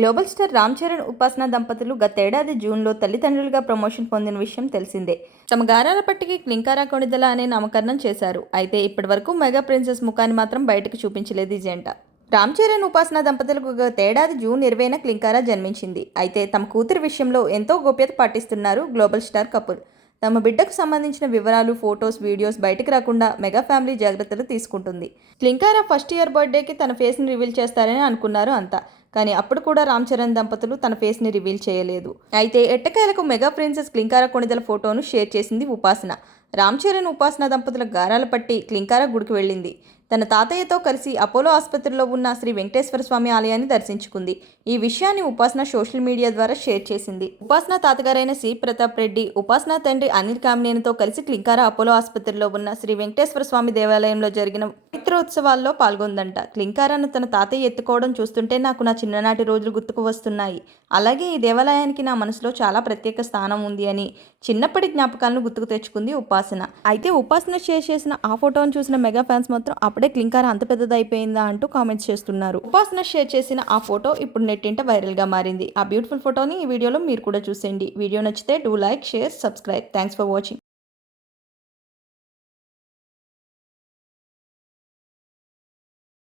Global star Ram Charan, ఉపాసన దంపతులు గతేడాది జూన్లో తల్లిదండ్రులుగా ప్రమోషన్ పొందిన విషయం తెలిసిందే. తమ గారాల పట్టికి క్లింకారా కొణిదెల అనే నామకరణం చేశారు. అయితే ఇప్పటివరకు మెగా ప్రిన్సెస్ ముఖాన్ని మాత్రం బయటకు చూపించలేదు ఈ జంట. రామ్ చరణ్, ఉపాసన దంపతులకు గతేడాది జూన్ 20న క్లింకారా జన్మించింది. అయితే తమ కూతురి విషయంలో ఎంతో గోప్యత పాటిస్తున్నారు గ్లోబల్ స్టార్ కపుల్. తమ బిడ్డకు సంబంధించిన వివరాలు, ఫొటోస్, వీడియోస్ బయటకు రాకుండా మెగా ఫ్యామిలీ జాగ్రత్తలు తీసుకుంటుంది. క్లింకారా ఫస్ట్ ఇయర్ బర్త్డేకి తన ఫేస్ని రివీల్ చేస్తారని అనుకున్నారు అంతా. కానీ అప్పుడు కూడా రామ్ చరణ్ దంపతులు తన ఫేస్ని రివీల్ చేయలేదు. అయితే ఎట్టకేలకు మెగా ప్రిన్సెస్ క్లింకారా కొణిదెల ఫోటోను షేర్ చేసింది ఉపాసన. రామ్ చరణ్, ఉపాసన దంపతుల గారాల పట్టి క్లింకారా గుడికి వెళ్ళింది. తన తాతయ్యతో కలిసి అపోలో ఆసుపత్రిలో ఉన్న శ్రీ వెంకటేశ్వర స్వామి ఆలయాన్ని దర్శించుకుంది. ఈ విషయాన్ని ఉపాసన సోషల్ మీడియా ద్వారా షేర్ చేసింది. ఉపాసన తాతగారైన సి ప్రతాప్ రెడ్డి, ఉపాసన తండ్రి అనిల్ కామినేనితో కలిసి క్లింకారా అపోలో ఆసుపత్రిలో ఉన్న శ్రీ వెంకటేశ్వర స్వామి దేవాలయంలో జరిగిన పవిత్రోత్సవాల్లో పాల్గొందంట. క్లింకారాను తన తాతయ్య ఎత్తుకోవడం చూస్తుంటే నాకు నా చిన్ననాటి రోజులు గుర్తుకు వస్తున్నాయి. అలాగే ఈ దేవాలయానికి నా మనసులో చాలా ప్రత్యేక స్థానం ఉంది అని చిన్నప్పటి జ్ఞాపకాలను గుర్తుకు తెచ్చుకుంది ఉపాసన. అయితే ఉపాసన షేర్ చేసిన ఆ ఫోటోను చూసిన మెగా ఫ్యాన్స్ మాత్రం అప్పుడే క్లింకారా అంత పెద్దదైపోయిందా అంటూ కామెంట్స్ చేస్తున్నారు. ఉపాసన షేర్ చేసిన ఆ ఫోటో ఇప్పుడు నెట్టింట వైరల్గా మారింది. ఆ బ్యూటిఫుల్ ఫోటోని ఈ వీడియోలో మీరు కూడా చూసేయండి. వీడియో నచ్చితే do like, share, subscribe. Thanks for watching.